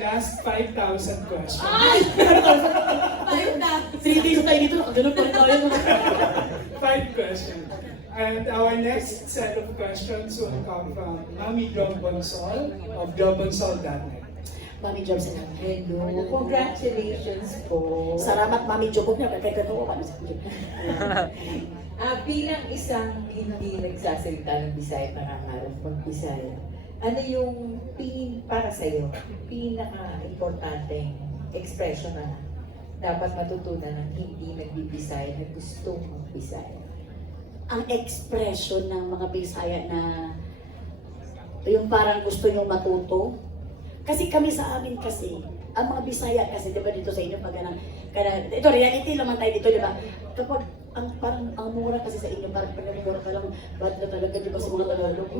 Last 5,000 questions. Ay! Tayo na! 3 days na tayo dito, nakagano'n pa rin tayo. 5 questions. And our next set of questions will come from Mami Job Bonsol of jobbonsol.net. Mami Job, salamat. Hello, congratulations po. Salamat, Mami Job. Huwag na, kagano'n ko pa. Bilang isang hindi nagsasalita ng Bisaya, nangangarap mag-Bisaya, ano yung para sa'yo, pinaka-importanteng expression na dapat matutunan ng hindi nagbibisaya na gustong mag-Bisaya? Ang expression ng mga Bisaya na yung parang gusto nyo matuto. Kasi kami sa amin kasi, ang mga Bisaya kasi, di ba dito sa inyo, pag ito reality naman tayo dito, di ba? Kapag parang ang mura kasi sa inyo, parang pag mura ka lang, bad na talaga, di ba sa mga Tagalog?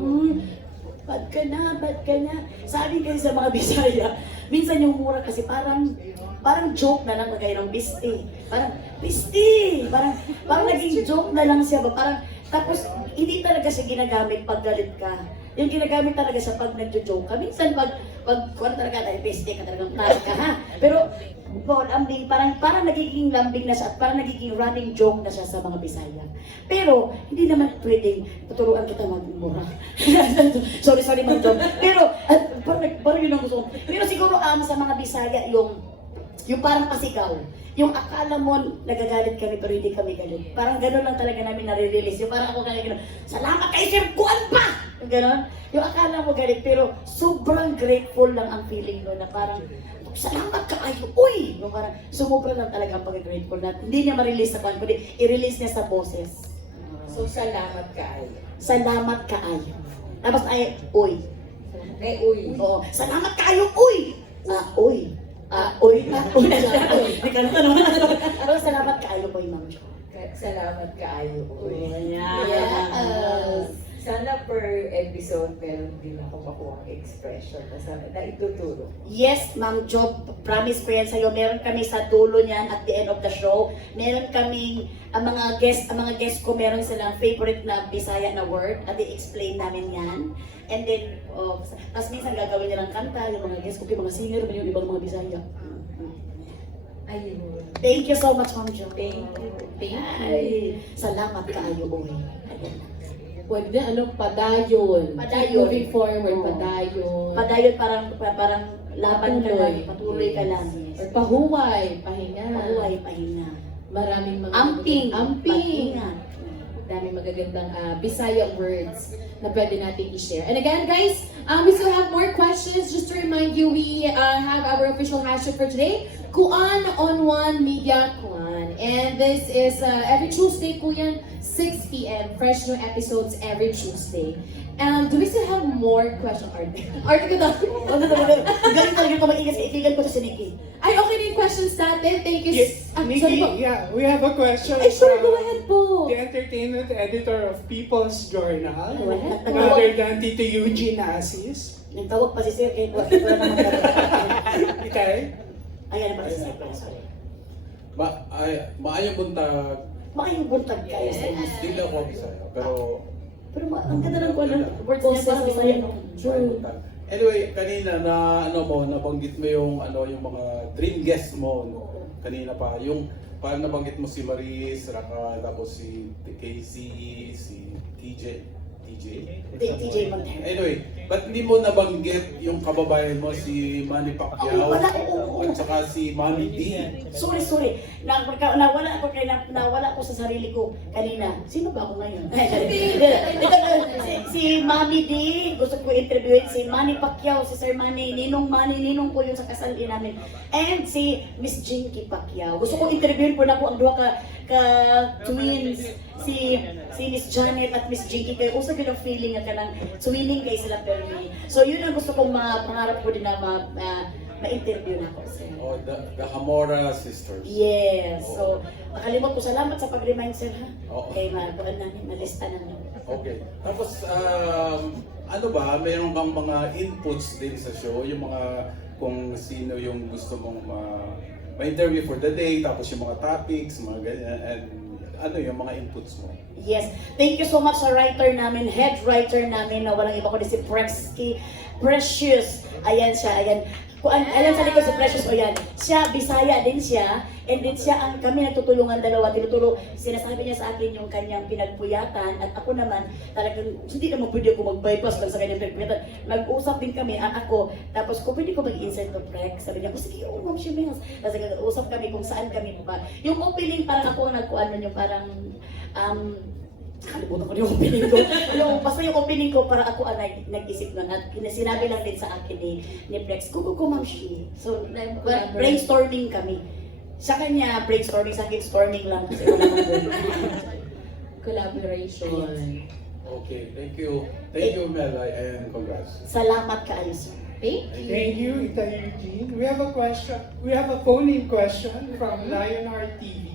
Bad ka na. Sabi kasi sa mga Bisaya, minsan yung mura kasi parang joke na lang kagaya ng bisti. Parang naging joke na lang siya ba? Tapos hindi talaga siya ginagamit pag galit ka. Yung ginagamit talaga siya pag nagjo-joke ka. Minsan pag kung talaga tayo, bisti ka talagang tayo ka ha. Pero lambing, parang nagiging lambing na siya at parang nagiging running joke na siya sa mga Bisaya. Pero hindi naman pwedeng tuturuan kita magmura. sorry mga joke. Pero parang yun ang gusto ko. Pero siguro sa mga Bisaya yung parang pasigaw. Yung akala mo nagagalit kami pero hindi kami galit. Parang gano'n lang talaga namin nare-release. Yung parang ako kaya gano'n, salamat kay Sir Kuan pa! Gano'n. Yung akala mo galit pero sobrang grateful lang ang feeling mo na parang salamat ka kayo, uy! Yung parang sumubra lang talaga ang pag-grateful na hindi niya ma-release sa kanya, kundi i-release niya sa boses. So, salamat kaayo. Salamat kaayo. Tapos ay, uy. Uy. Oo, salamat kayo, uy! Uy. Uy. Nagkanta naman ako. Pero salamat kaayo po, Ma'am Jo. Salamat kaayo. Uy. Yeah. Yes. Sana per episode meron din ako makuha expression na ituturo. Yes, Ma'am Jo, promise ko yan sa'yo. Meron kami sa dulo niyan at the end of the show. Meron kaming, ang mga guest ko, meron silang favorite na Bisaya na word at i-explain namin yan. And then, tapos minsan gagawin nilang kanta, yung mga guest ko, yung mga singer, yung ibang mga Bisaya. Ayun. Thank you so much, Ma'am Jo. Thank you. Ay, salamat kaayo, uy. Pwede na, padayon. Padayon. Moving forward, Oo. padayon. Padayon parang laban ka lang, patuloy ka lang. Or pahuway, pahinga. Pahuway, pahinga. Maraming mga Amping. Amping. Pag-ingat. Daming magagandang Bisaya words na pwede natin i-share. And again, guys, we still have more questions. Just to remind you, we have our official hashtag for today, Kuan on One Media Kuan. And this is every Tuesday po yan, 6 p.m. Fresh new episodes every Tuesday. Do we still have more questions? Arte ka daw. Galing talaga ito maingat sa ikigan ko sa Nikki. Ay, okay na yung questions natin. Thank you. Sorry po. Nikki, yeah, we have a question Ay, sure, go from ahead po. the entertainment editor of People's Journal, Go ahead. rather than Tito Eugene Assis. Nagtawag pa si Sir kay wala naman talaga. Okay? Ayan pa si Sir. Sorry. Maayong buntag. Makayong buntag kayo sa inyo. Hindi lang ako Bisaya, pero Pero ang ganda ng kuwan ng words niya parang Bisaya. No? maayong buntag. Anyway, kanina na nabanggit mo yung yung mga dream guest mo kanina pa, yung parang nabanggit mo si Maris, Raka, tapos si Casey, si TJ Montero. Anyway, ba't hindi mo nabanggit yung kababayan mo si Manny Pacquiao Oo. at saka si Manny D? Sorry. Nawala ako sa sarili ko kanina. Sino ba ako ngayon? si Mami D, gusto ko interviewin si Manny Pacquiao, si Sir Manny, Ninong ko yung sa kasal din namin. And si Miss Jinky Pacquiao. Gusto ko interviewin po na ko ang dua ka twins, si Miss Janet at Miss Jinky. Kaya usap yun ang feeling na kanang swilling kayo sila pero so yun ang gusto kong pangarap ko din na ma-interview na ako. Oh, the Hamora sisters. Yes. So, makalimot ko. Salamat sa pag-remind, sir, ha? Oo. Okay, makuhaan namin, malista namin. Okay. Tapos, mayroon kang mga inputs din sa show, yung mga kung sino yung gusto mong ma-interview for the day, tapos yung mga topics, mga ganyan, and yung mga inputs mo. Yes. Thank you so much sa writer namin, head writer namin, na walang iba kundi si Precious. Ayan siya, ayan. alam sa likod si Precious o yan. Siya, Bisaya din siya. And then siya, kami nagtutulungan dalawa. Sinasabi niya sa akin yung kanyang pinagpuyatan. At ako naman, talagang, hindi naman pwede ako mag-bypass lang sa kanyang pinagpuyatan. Nag-usap din kami, ako. Tapos kung pwede ko mag-insert to Prex, sabi niya, sige, Ma'am Shimels. Tapos nag-usap kami kung saan kami pa. Yung opening, parang ako ang nagkuhan nun yung parang, kalimutan ko yung opening ko. Basta yung opening ko, para ako ang nag-isip nun. At sinabi lang din sa akin ni Prex, kuko Ma'am Shi. So, brainstorming kami. Sa kanya, brainstorming, sa akin, storming lang. Kasi wala Collaboration. Okay, thank you. Thank you, Melay, and congrats. Salamat ka, Alison. Thank you. Thank you, Ita Eugene. We have a question. We have a phone-in question from Lionheart TV,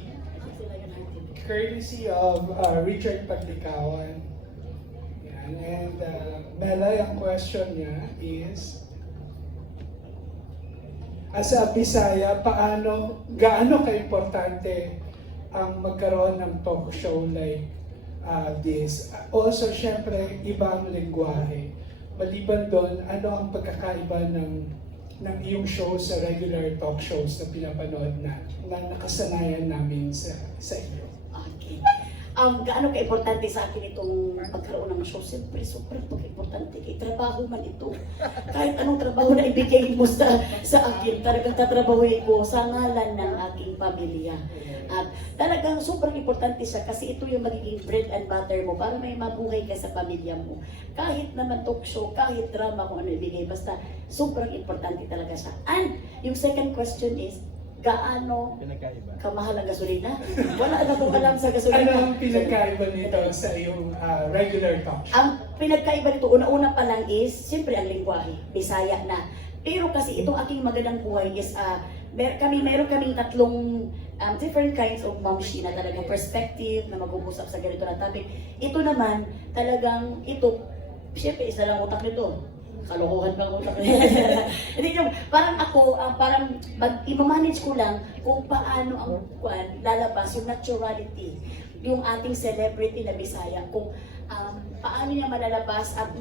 courtesy of Richard Paglikawan. Yan. And Melay, ang question niya is, as a Bisaya, gaano ka-importante ang magkaroon ng talk show like this? Also, syempre, ibang lengguwahe. Maliban doon, ano ang pagkakaiba ng iyong show sa regular talk shows na pinapanood na nakasanayan namin sa iyo? Okay. Gaano ka-importante sa akin itong pagkaroon ng show? Siyempre, super importante. Kay trabaho man ito. Kahit anong trabaho na ibigay mo sa akin, talagang tatrabahuin ko sa ngalan ng aking pamilya. At talagang super importante siya kasi ito yung magiging bread and butter mo para may mabuhay ka sa pamilya mo. Kahit naman talk show, kahit drama kung ano ibigay, basta super importante talaga siya. And yung second question is, gaano kamahal ang gasolina? Wala na akong alam sa gasolina. Ano ang pinagkaiba nito sa iyong regular talk show? Ang pinagkaiba nito, una-una pa lang is, siyempre ang lingwahe, Bisaya na. Pero kasi itong aking magandang buhay is, meron kaming tatlong different kinds of momshi na talagang perspective na mag-uusap sa ganito na topic. Ito naman, talagang siyempre isa lang utak nito. Kalokohan bang utak nito? Hindi yung, parang ako, parang i-manage ko lang kung paano ang lalabas yung naturality, yung ating celebrity na Bisaya, kung paano niya malalabas at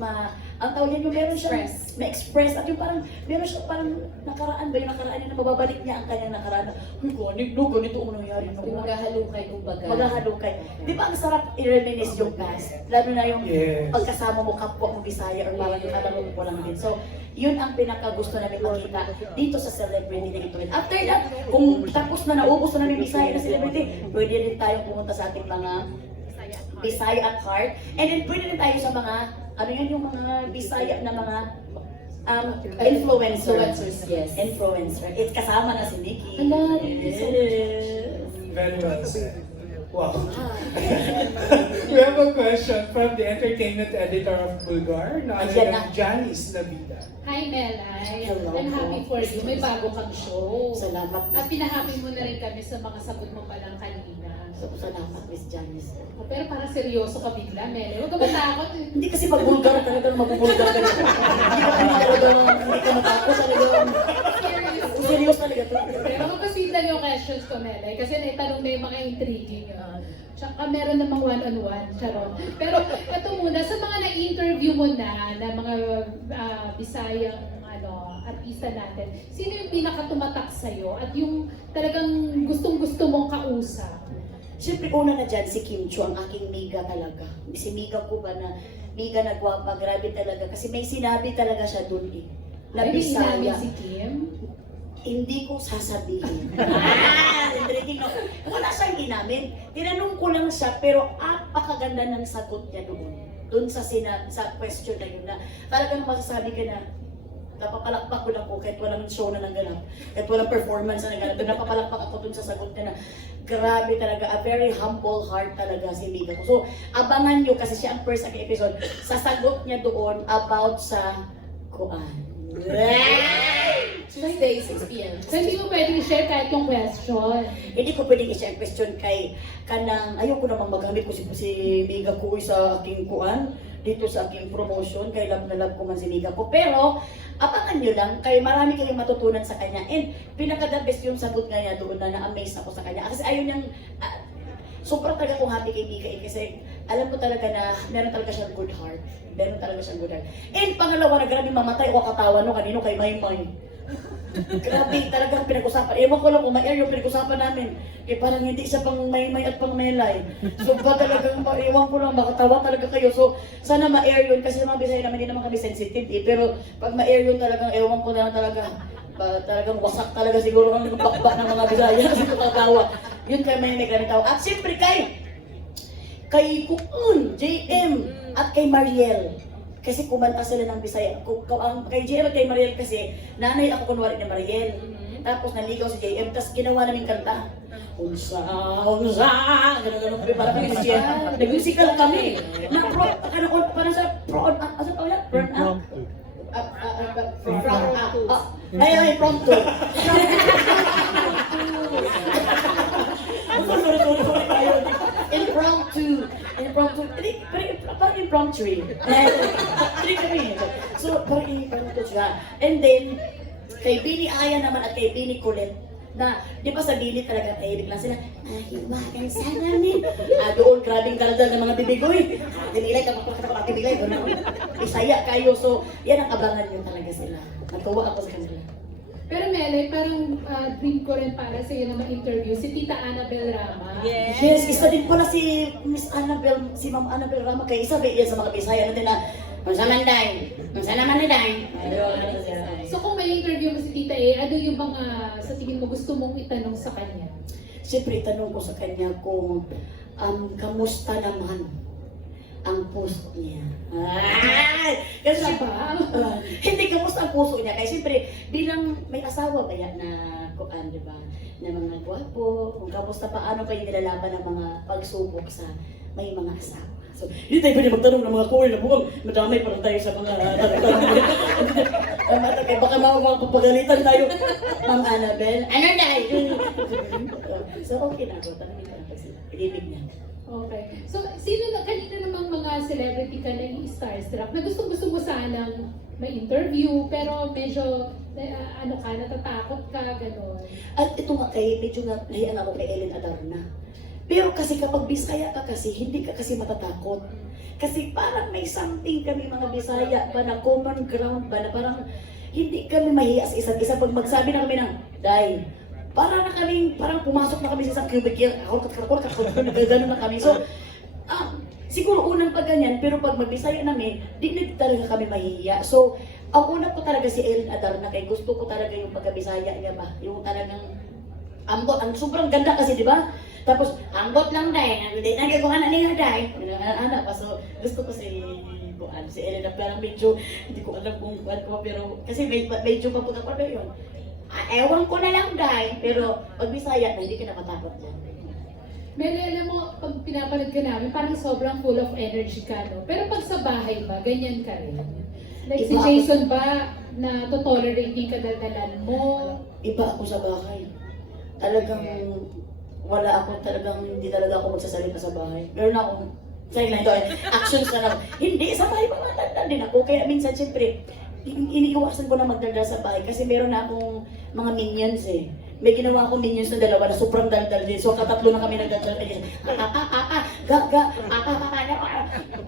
ang tawag niya yung meron siyang ma-express at yung parang meron siyang parang nakaraan niya na mababalik niya ang kanyang nakaraan. Uy, ganito ang nangyari noon. Yung maghahalukay kumbaga. Maghahalukay. Di ba ang sarap i-reminisce yung past? Lalo na yung Yes. pagkasama mo kapwa mo Bisaya or parang yung alam mo lang din. So, yun ang pinaka-gusto namin makita dito sa celebrity na ito. After that, kung tapos na naubos na namin Bisaya na celebrity, pwede rin tayong pumunta sa ating mga Bisaya at heart. And then pwede rin tayo sa mga, yung mga Bisaya na mga Influencers, yes. Influencer. Kasama na si Nikki. Ala, Yes. Very well said. Wow. We have a question from the entertainment editor of Bulgar, na Ayan na. Janice Navida. Hi, Melay. Hello. I'm happy for you. May bago kang show. Salamat, At Miss. pinahappy mo na rin kami sa mga sagot mo pa lang kanina. Salamat, Miss Janice. Pero parang seryoso ka bigla, Melay. Huwag ka matakot. Hindi kasi pag Bulgar talagang mabubulgar ka rin. Hindi ka matakot talagang. Serious. Serious talaga to. Pero magpa-sweet lang yung questions ko, Melay. Kasi naitanong na yung mga intriguing yun. Tsaka meron namang one-on-one, charot. Pero ito muna, sa mga na-interview mo na mga Bisayang artista natin, sino yung pinakatumatak sa'yo at yung talagang gustong-gusto mong kausap? Siyempre, una na dyan, si Kim Chu, ang aking miga talaga. Si miga ko ba na, miga na gwapa, grabe talaga. Kasi may sinabi talaga siya dun eh. Na Ay, may inamin Bisaya. si Kim? Hindi ko sasabihin. Intriguing, no? Wala siyang inamin. Tinanong ko lang siya, pero apakaganda ng sagot niya doon. Doon sa question na yun na talagang masasabi ka na napapalakpak ko lang po kahit walang show na naganap, kahit walang performance na naganap, napapalakpak ako dun sa sagot niya na grabe talaga, a very humble heart talaga si Miga ko. So, abangan nyo kasi siya ang first episode, sa sagot niya doon about sa kuan. Tuesday, 6 p.m. So hindi mo pwedeng i-share kahit yung question. Hindi ko pwedeng i-share question kay kanang ayoko namang magamit ko si Miga ko sa aking kuan dito sa aking promotion kay love na love ko man si Miga ko, pero abangan nyo lang kay marami kayong matutunan sa kanya and pinaka-the best yung sagot nga niya doon na na-amaze ako sa kanya kasi ayun niyang super talaga kong happy kay Miga kasi alam ko talaga na meron talaga siyang good heart. Meron talaga siyang good heart. And pangalawa na grabe mamatay o katawa no kanino kay Maymay. Grabe, talagang pinag-usapan. Ewan ko lang kung ma-air yung pinag-usapan namin. Eh parang hindi siya pang may at pang melay. So ba talagang, ewan ko lang, makatawa talaga kayo. So sana ma-air yun kasi sa mga Bisaya naman, hindi naman kami sensitive eh. Pero pag ma-air yun talagang, ewan ko na talaga. Talagang wasak talaga siguro ang bakbak ng mga Bisaya kasi nakatawa. Yun kaya may kami tawa. At siyempre kay Kuon, JM, at kay Mariel. Kasi kumanta sila ng Bisaya. Kay JM at kay Mariel kasi, nanay ako kunwari ni Mariel. Tapos naligaw si JM, tapos ginawa namin kanta. Unsa, gano'n, parang musical. Nag-musical kami. Parang sa asa pa ulit? Burn up? Ay, prompto. Sorry tayo. Impromptu. Parang impromptu. Hindi kami. So, parang impromptu siya. And then, kay Bini Aya naman at kay Bini Kulit, na, di ba sa Bini talaga, tahimik lang sila, mahiwagan sa namin. Doon, grabing daldal ng mga bibigoy. Tinilay, kapag-kapag-kapag-kapag-kapag-kapag, gano'n. Bisaya kayo. So, yan ang abangan nyo talaga sila. Natuwa ako sa kanila. Pero Mele, parang dream ko rin para sa iyo na ma-interview si Tita Annabel Rama. Yes, isa din pala si Miss Annabel, si Ma'am Annabel Rama, kay isa ba yan sa mga Bisaya natin na, Mansa naman na day. So kung may interview mo si Tita ano yung mga sa tingin mo gusto mong itanong sa kanya? Siyempre, itanong ko sa kanya kung, kamusta naman ang puso niya. Kasi Siya ba? hindi kamusta ang puso niya. Kaya siyempre, bilang may asawa ba yan na kuan, di ba? Na mga gwapo, kung kamusta paano kayo nilalaban ng mga pagsubok sa may mga asawa. So, hindi tayo pwede magtanong ng mga kuya na mukhang madamay pa rin tayo sa mga tanong-tanong. Kaya baka mapapagalitan tayo. Ma'am Annabel, ano dahil? So, okay na ako. Tanongin ko na kasi. Ibig niya. Okay. So, sino na, kanina namang mga celebrity ka na i-starstruck na gusto mo sanang may interview, pero medyo, natatakot ka, gano'n. At ito nga medyo nahiyan ako kay Ellen Adarna. Pero kasi kapag Bisaya ka kasi, hindi ka kasi matatakot. Kasi parang may something kami mga Bisaya ba na common ground ba na parang hindi kami mahiya sa isa't isa. Pag magsabi na kami ng, Day, parang pumasok na kami sa isang cubicle, gano'n na kami. So, siguro unang pag ganyan, pero pag mag-Bisaya namin, di na talaga kami mahihiya. So, ang una ko talaga si Ellen Adarna kay gusto ko talaga yung pagka-Bisaya niya ba, yung talagang ambot, ang sobrang ganda kasi, di ba? Tapos, ambot lang dahil, hindi nagkikuha na niya dahil. Anak pa, so gusto ko si Ellen na parang medyo, hindi ko alam kung kuhan ko, pero kasi medyo papunta pa ba yun. Ewan ko na lang dahil, pero pag Bisaya, hindi ka na matakot dyan. Mele, alam mo, pag pinapanood ka namin, parang sobrang full of energy ka, no? Pero pag sa bahay ba, ganyan ka rin? Like si Iba Jason ba, na to-tolerate yung kadaldalan mo? Iba ako sa bahay. Talagang hindi talaga ako magsasalita sa bahay. Meron akong, actions na lang. Hindi, sa bahay mamatanda din ako. Kaya minsan, siyempre, iniiwasan ko na magdaldal sa bahay kasi meron na akong mga minions eh. May ginawa akong minions na dalawa na sobrang daldal din. So, katatlo na kami nagdaldal.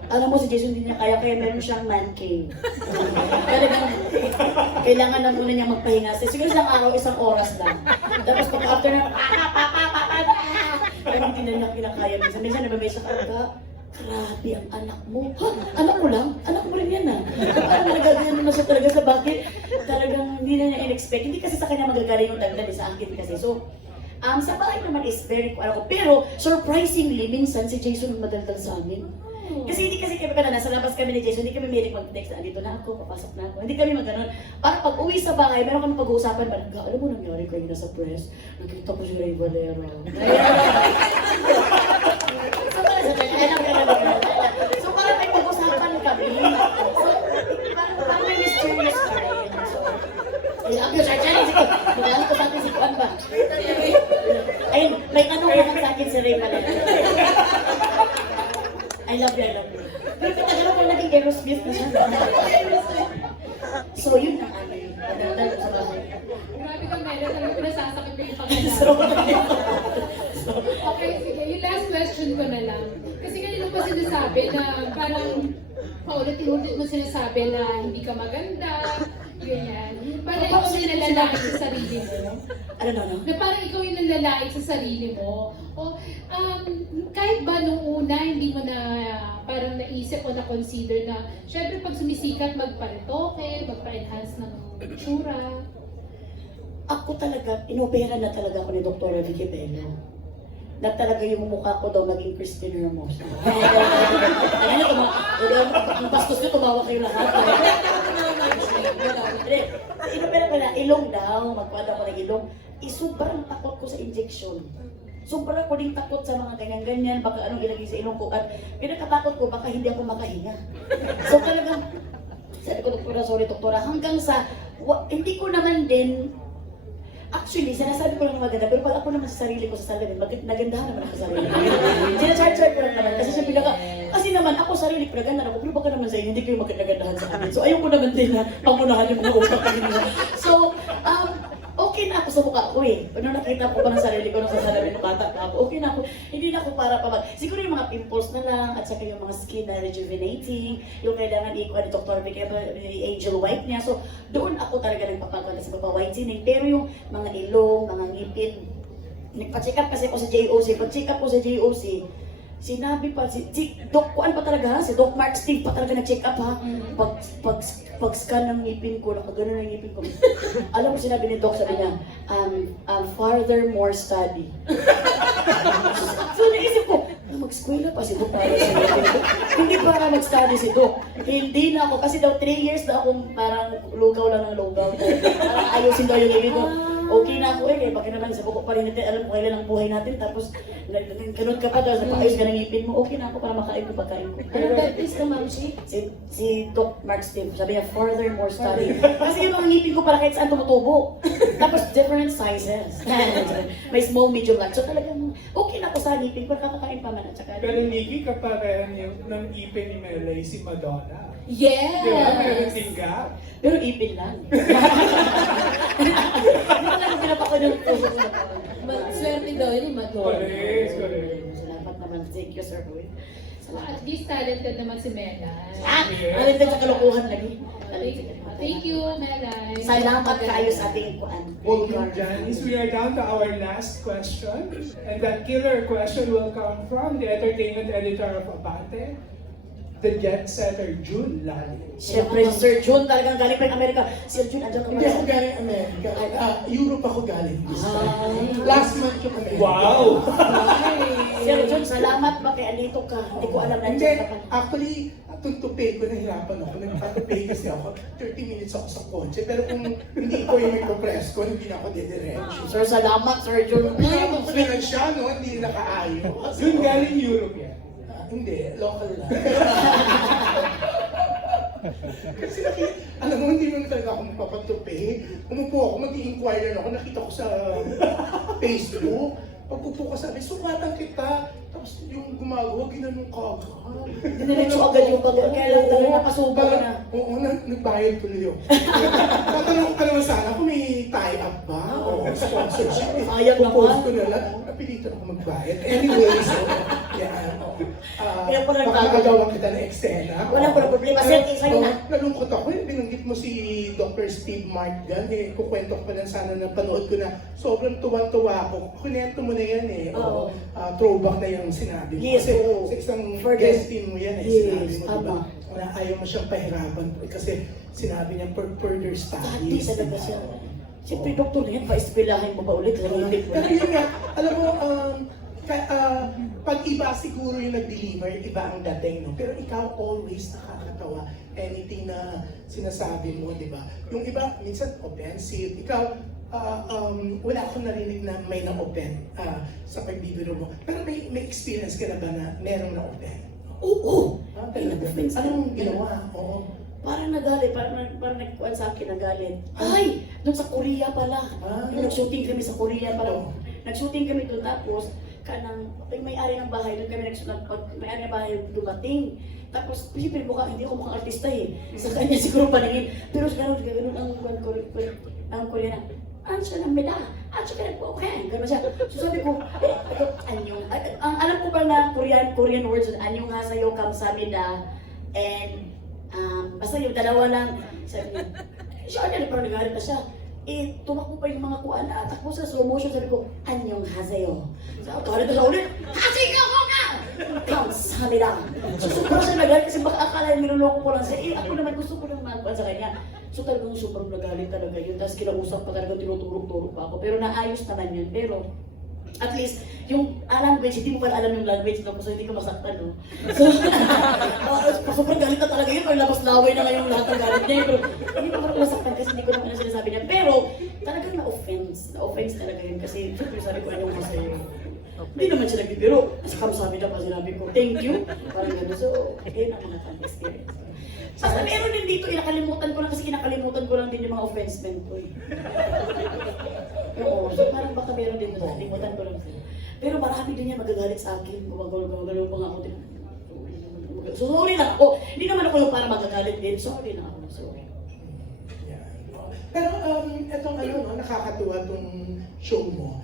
Alam mo, si Jason hindi niya kaya meron siyang man cave. Kailangan na muna niya magpahinga. Siguro isang araw, isang oras lang. Tapos pag after na, pero hindi na niya kinakaya. Minsan nababay siya, grabe ang anak mo. Ha? Anak mo lang? Anak mo rin yan Parang nagagalan na siya talaga sa bakit. Talagang hindi na niya in-expect. Hindi kasi sa kanya magagaling yung dagdag sa akin kasi. So, sa bahay naman is very pero surprisingly, minsan si Jason madaldal sa amin. Kasi hindi kasi kami nasa labas kami ni Jason, hindi kami may mag-text na dito na ako, papasok na ako. Hindi kami mag-ganon. Para pag uwi sa bahay, meron kami pag-uusapan ba, alam mo nangyari kayo nasa press, nakita ko si Ray Valero. So parang may pag-usapan kami. So parang may mysterious pa rin. Ako sa channel, sige, magkano ko sa akin si Juan ba? Ayun, may tanong naman sa akin si Ray Valero. I love you. Pero kung ko naging aerospace na siya. So, yun ang amin. Padaldal ko sa bahay. Grabe ka, Mele, talagang pinasasakit ko yung pangalaman. Okay, sige. Yung last question ko na lang. Kasi kanina pa sinasabi na parang paulit-ulit mo sinasabi na hindi ka maganda, Ganyan. Parang ikaw yung nalalait sa sarili mo. Ano, no? Na parang ikaw yung nalalait sa sarili mo. O, kahit ba nung una, hindi mo na parang naisip o na-consider na, syempre pag sumisikat, magparetoke, magpa-enhance ng itsura. Ako talaga, inopera na talaga ako ni Dr. Vicky Bello. Na talaga yung mukha ko daw maging Christine Hermosa. Ano ang bastos na tumawa kayo lahat. Inopera ko na, ilong daw, magkwada ko ng ilong. Sobrang takot ko sa injection. Sobrang ko din takot sa mga ganyan-ganyan, baka anong ilagay sa ilong ko. At pinakatakot ko, baka hindi ako makahinga. So talagang, sabi ko, doktora, sorry doktora, hanggang sa, hindi ko naman din, actually, sinasabi ko lang maganda, pero pag ako naman sa sarili ko sa salamin, nagandahan naman ako sa sarili ko. Sinachar-char ko lang naman, kasi siya kasi naman ako sarili ko, naganda ako, pero baka naman sa inyo, hindi kayo magnagandahan sa akin. So ayoko naman din na pangunahan yung mga utak ko nila. So, okay na ako sa mukha ko eh. Pag nakita ko pa ng sarili ko nung sa salamin ng bata pa ako, okay na ako. Hindi na ako para pa siguro yung mga pimples na lang, at saka yung mga skin na rejuvenating, yung kailangan ikuha ni Dr. Vicky, angel white niya. So, doon ako talaga nagpapaganda sa papa-whitening. Pero yung mga ilong, mga ngipin, nagpa-check up kasi ako sa JOC. Pag-check up ko sa JOC, sinabi pa, si Doc, kuan pa talaga ha? Si Doc Mark Steve pa talaga nag-check up ha? Pag-scan ng ngipin ko, nakagano ng ngipin ko. Alam mo sinabi ni Doc, sabi niya, further more study. So naisip ko, mag-eskwela pa si Doc para sa ngipin ko. Hindi para mag-study si Doc. Hindi na ako, kasi daw 3 years na akong parang lugaw lang ng lugaw. Parang ayusin daw yung ngipin ko. Okay na ako eh, bakit naman sa buko pa rin natin, alam ko kailan ang buhay natin, tapos kanod ka pa daw, napaayos ka ng ngipin mo, okay na ako para makain ko pagkain ko. Ano dentist na ma'am si? Si Doc Mark Steve, sabi niya, further more study. Kasi yung mga ngipin ko para kahit saan tumutubo. Tapos different sizes. May small, medium, large. So talagang okay na ako sa ngipin ko, kakakain pa man at saka. Pero Nikki, kaparehan ng ipin ni Melay si Madonna. Yes! Di ba? Meron din gap. Pero ipin lang. Hindi ko lang pinapako ng puso ko. Swerte daw yun, Madonna. Correct, correct. Salamat naman. Thank you, Sir Boy. So, at least talented naman si Melay. Alam din sa kalukuhan lagi. Thank you, Melay. Salamat kayo sa ating kuan. Janice, we are down to our last question. And that killer question will come from the entertainment editor of Abante, the jet setter June Lali. Siyempre, si Sir Jun talagang galing pa yung Amerika. Sir Jun, andyan ka Hindi ako ba? galing Amerika. Europe ako galing this time. Ay. Last month yung Amerika. Wow! Sir Jun, salamat ba kay andito ka? Hindi ko alam na Hindi, andyan ka pa. actually, tutupay ko, nahirapan ako. Nagpatupay kasi ako. 30 minutes ako sa kotse. Pero kung hindi ko yung micropress ko, hindi na ako didiretso. Sir, salamat, Sir Jun. Kaya ko na siya, no? Hindi nakaayos. June galing Europe yan. Hindi, local lang. Kasi alam mo, hindi mo talaga ako magpapatupi. Umupo ako, mag-i-inquire ako, nakita ko sa Facebook. Pagpupo ka sabi, sukatan kita. Tapos yung gumagawa, ginanong ka agad. Diniretso agad yung pag kaya lang talaga napasubo na. Oo, nagbayad tuloy yun. Tatanong ka naman sana kung may tie-up ba o sponsorship. Sayang naman. Post ko na lang, napilitan ako magbayad. Anyway, so, yan. Kaya pala Baka magawa kita ng eksena. Wala ko na problema. Sir, sa'yo na. Nalungkot ako eh. Binanggit mo si Dr. Steve Martin. Eh, kukwento ko pa lang sana na panood ko na sobrang tuwa-tuwa ako. Kunento mo na yan eh. Oo. Throwback na yung sinabi mo. Yes, Kasi oo. sa isang For guest the- team mo yan eh. Yes, Sinabi mo, tama. diba? Na ayaw mo siyang pahirapan. Kasi sinabi niya for further Study studies. talaga diba? siya. Siyempre, doktor na yan, pa-espilahin mo ba ulit? Hindi ko Pero yun nga, alam mo, pag iba siguro yung nag-deliver, iba ang dating, no? Pero ikaw always nakakatawa. Anything na sinasabi mo, di ba? Yung iba, minsan offensive. Ikaw, wala akong narinig na may na-open sa pagbibiro mo. Pero may experience ka na ba na merong na-open? Oo! Talaga. Offense. Anong ginawa? Oo. Parang nagalit, parang nagkuhan sa akin, nagalit. Ay! Doon sa Korea pala. Yung nag-shooting kami sa Korea pala. Nag-shooting kami doon tapos, yung may-ari ng bahay, doon kami may-ari ng bahay dumating. Tapos, siyempre hindi ako mukhang artista eh. Sa kanya siguro paningin. Pero ganun ang Koreana. Ano siya ng meda? Ano siya ka nagpo-okay? Ganun siya. So sabi ko, anyong, ang alam ko pa na Korean words, anyong hasayo kamsamida, and basta yung dalawa lang, sabi niya, Siya na parang nagalit na siya. Eh, tumakbo pa yung mga kuan na takbo sa slow motion, sabi ko, anyong haseyo. So, galit na siya ulit, haseyo ko nga! Kamsahamnida. So, sobrang siya nagalit kasi baka akala niloloko ko lang siya. Eh, ako naman gusto ko lang magkuhan sa kanya. So, talagang sobrang nagalit talaga yun. Tapos kinausap pa talaga, tinuturok-turok pa ako. Pero naayos naman yun. Pero, at least, yung language, hindi mo pa alam yung language, no? So hindi ka masaktan, no? So, sobrang galit na talaga yun, may labas laway na ngayong lahat ng galit niya. Pero hindi ko parang masaktan kasi hindi ko naman na sinasabi niya. Pero, talagang na-offense talaga yun. Kasi, syempre sabi ko, anong masaya. Hindi naman siya nagbibiro. Saka sabi na pa sinabi ko, thank you. Parang gano'n. So, yun ang mga fun experience. Basta meron din dito, kinakalimutan ko lang kasi kinakalimutan ko lang din yung mga offensement ko eh. Oo, so parang baka meron din doon, nakalimutan ko lang sila. Pero marami din yan magagalit sa akin, gumagalaw pa nga ako din. So sorry lang ako, hindi naman ako yung parang magagalit din, sorry lang ako, sorry. Yan. Pero etong ano, no, nakakatuwa tong show mo.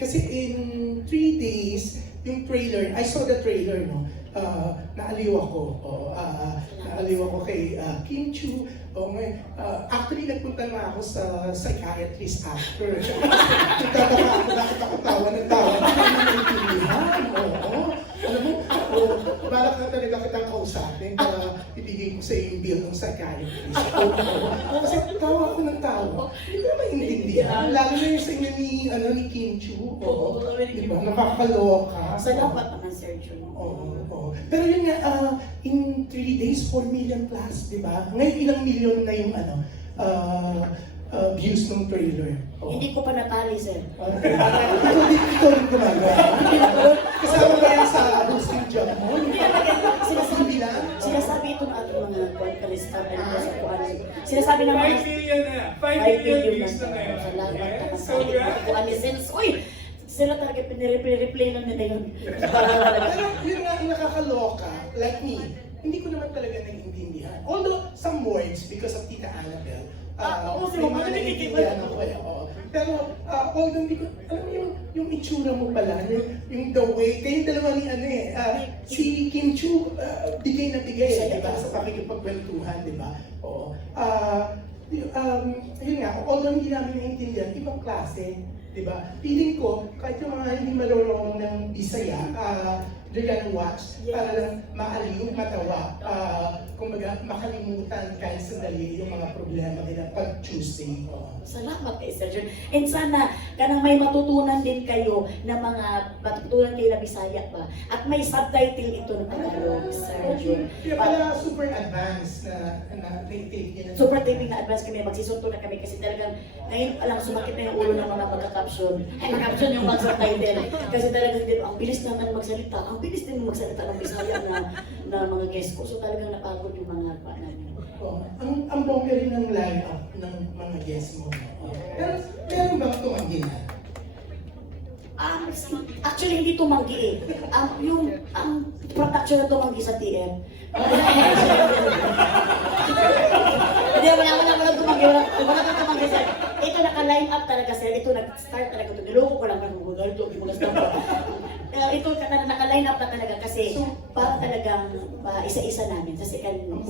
Kasi in 3 days, yung trailer, I saw the trailer, no? Naaliw ako. Naaliw ako kay Kim Chu. Actually, nagpunta na ako sa psychiatrist after. Nagtataka ako, bakit ako tawa ng tawa? Hindi ko naiintindihan. Oo. Alam mo, balak na talaga kitang kausapin para ibigay ko sa iyo yung bill ng psychiatrist. Kasi tawa ako ng tawa. Hindi ko maintindihan. Lalo na yung sa inyo ni Kim Chu. Diba? Nakakaloka. Salamat naman, Sergio. Oo. Pero yun nga, in 3 days, 4 million plus, di ba? Ngayon, ilang million na yung views ng trailer. Hindi ko pa natali, sir. Ito rin gumagawa. Kasama ba yan sa hosting job mo? Hindi lang? Sinasabi ito ng ating mga kalista, sinasabi ng mga 5 million na. 5 5 million million views na na ngayon. salamat Yes, naman sa sobra. ating mga sense. Uy! Sila talaga pinire-replay lang nila yun. Para talaga. Pero yun nga yung nakakaloka, like me, hindi ko naman talaga naiintindihan. Although, some words, because of Tita Annabelle, Oo, may mga naiintindihan ako eh. Oo. Pero, although hindi ko, alam mo yung itsura mo pala, yung the way, kayong dalawa ni si Kim Chu, bigay na bigay, di ba, sa pakikipagkwentuhan, di ba? Oo. Yun nga, although hindi namin naiintindihan, ibang klase, di ba? Feeling ko, kahit yung mga hindi malorong ng Bisaya, they're gonna watch para lang maaliw, matawa, kumbaga makalimutan kahit sandali yung mga problema nila pag Tuesday. Salamat kay Sir John. And sana, kanang may matutunan din kayo na mga matutunan kayo na Bisaya pa. At may subtitle ito ng Tagalog, Sir John. Kaya pala super advanced na na-take nila. Super taping na advance kami, magsisunto na kami kasi talagang ngayon alam sumakit na yung ulo ng mga magka-caption. Ay, mag-caption yung mga subtitle. Kasi talagang ang bilis naman magsalita. Ang bilis din magsalita ng Bisaya na mga guest ko. So talagang napagod yung mga namin. Ang bongga rin ng line-up ng mga guests mo. Pero meron bang tumanggi na? Actually, hindi tumanggi eh. Ang production na tumanggi sa TM. Hindi, wala tumanggi. Wala tumanggi sir. Ito naka-line up talaga sir. Ito nag-start talaga ito. Niloko ko lang kung gumagal ito. Ito naka-line up na talaga kasi para talagang isa-isa namin sa second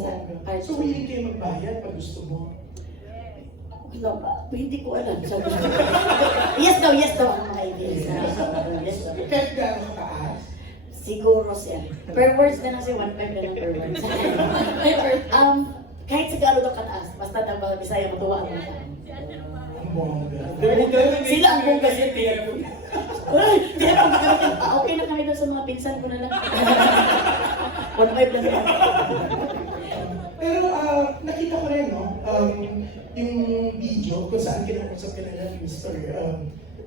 part. So willing kayo magbayad pag gusto mo? Hindi ko alam. Sabi ko. Yes daw ang mga ideas. Yes daw. Kahit gano'n kataas? Siguro siya. Per words na lang siya, 1.5 na lang per words. Kahit sa Tagalog ang kataas, basta na ba Bisaya matuwa ang mga tao. Ang bongga. Sila ang bongga siya. Okay na kami doon sa mga pinsan ko na lang. 1.5 na lang. Pero nakita ko rin, no? Yung video kung saan kinakusap ka na ni Mr.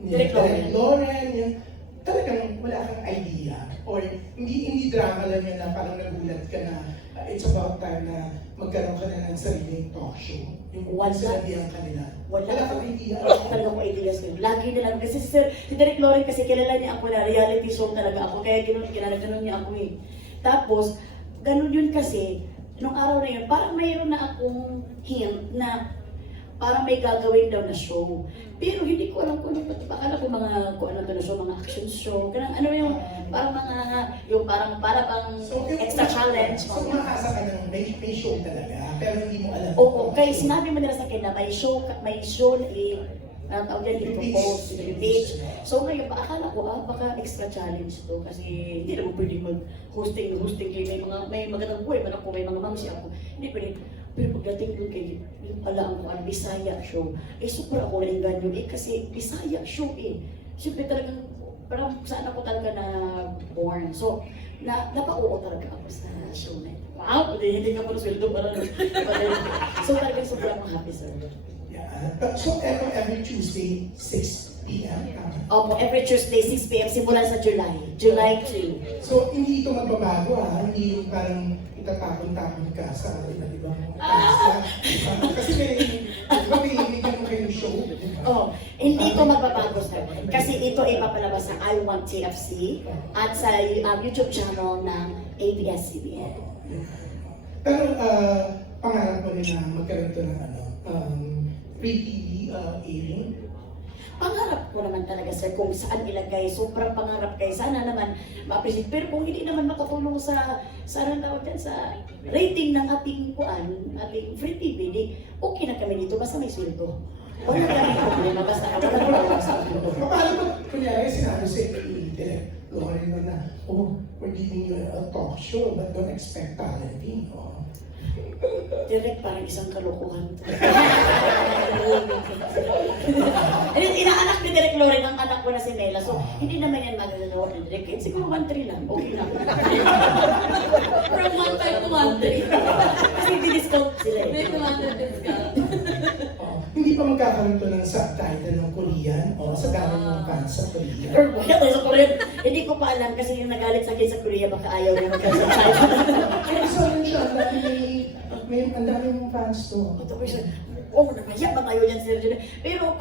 Direk Lauren, yung talagang wala kang idea or hindi drama lang yan na parang nagulat ka na it's about time na magkaroon ka na ng sariling talk show. Yung sinabihan ka nila. Wala kang idea. Talaga ko ideas yun. Lagi na lang. Kasi si Direk Lauren kasi kilala niya ako na reality show talaga ako. Kaya gano'n niya ako eh. Tapos, gano'n yun kasi, nung araw na yun, parang mayroon na akong hint na parang may gagawin daw na show. Pero hindi ko alam kung ano, baka ko kung ano to na show, mga action show, ganun, ano yung, parang para bang extra challenge. So, makasa ka ng may show talaga, pero hindi mo alam. Oo, kaya sinabi mo nila sa akin na may show na tawag yan, i-propose, i-page. So ngayon, akala ko, baka extra challenge to kasi hindi naman pwede mag-hosting kayo, may magandang buhay, may mga mamsi ako. Hindi pwede. Pero pagdating doon kay, yung pala ang Bisaya show, super ako nainganyo kasi Bisaya show Siyempre talagang, parang saan ako talaga na born. So, napauo talaga ako sa show na ito. Wow, hindi ka pa sweldo para so talagang sobrang happy sir. So, every Tuesday, 6 p.m. Opo, every Tuesday, 6 p.m. simula sa July 2. So, hindi ito magbabago hindi yung parang itatapon-tapon ka sa iba't ibang task. Kasi may bigyan mo kayong show. Oh, hindi ito magbabago sir. Kasi ito ay papalabas sa I Want TFC at sa YouTube channel ng ABS-CBN. Pero pangarap ko rin na magkaroon ito ng free TV airing. Pangarap ko naman talaga sir kung saan ilagay. Sobrang pangarap kayo. Sana naman ma-appreciate. Pero kung hindi naman makatulong sa rating ng ating free TV, di okay na kami dito basta may sweldo. Wala kami problema basta wala sa ating Paano ba, kunyari, sinabi sa Direk Lauren na, we're giving you a talk show, but don't expect talenting. Direct parang isang kalokohan to. Inaanak ni Direk Lauren ang anak ko na si Nela. So, hindi naman yan magagawa ni Direk. Siguro 1-3 lang. Okay lang. From 1-5 to 1-3. Kasi di-discount sila eh. May tumanda discount. Hindi pa magkakaroon to ng subtitle ng Korean o sa gamit ng fans sa Korean. Or bakit tayo sa Korean? Hindi ko pa alam kasi yung nagalit sa akin sa Korea baka ayaw niya magkasabay. Kaya so yun siya, ang dami mong fans to. Nagmahiyak ba tayo dyan, Sir Jun? Pero,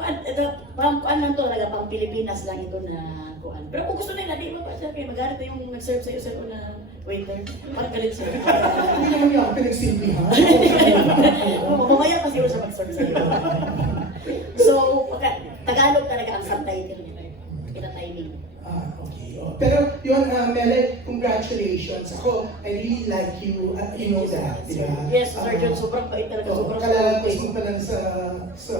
pang lang to, talaga, pang Pilipinas lang ito na kuan. Pero kung gusto nila, di ba pa siya, kaya magalit na yung nag-serve sa'yo, sir, na waiter. Parang galit sa'yo. Hindi naman yung ako pinagsimplihan. Mamaya pa siguro siya mag-serve sa'yo. So, Tagalog talaga ang subtitle nila. Kita timing. Okay. Pero yun, Mele, congratulations. Ako, I really like you. You know that, di ba? Yes, Sir Jun, sobrang bait talaga. Sobrang Kalalapos mo pa lang sa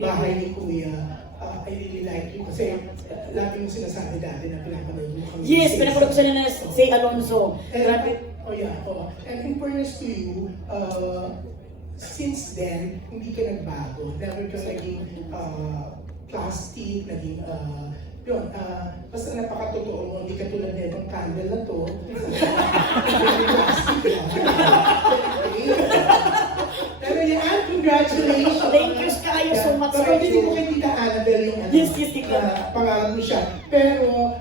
bahay ni Kuya. I really like you kasi lagi mo sinasabi dati na pinapanood mo kami. Yes, pinapanood ko sila na si Alonzo. Grabe. And in fairness to you, since then, hindi ka nagbago. Never ka naging plastic, naging basta napakatotoo mo, hindi ka tulad na itong candle na to. Pero yan, congratulations! Thank you kayo so much, Pero Sir hindi Jun. ko kay Tita Annabelle yung Yes, ikaw. pangalan mo siya. Pero,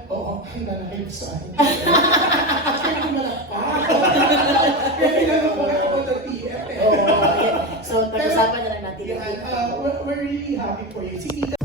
handa na kayo sa akin. Kaya ko malakpak. Kaya kailangan ko ako sa TF. So, pag-usapan na lang natin. We're really happy for you. Si Tita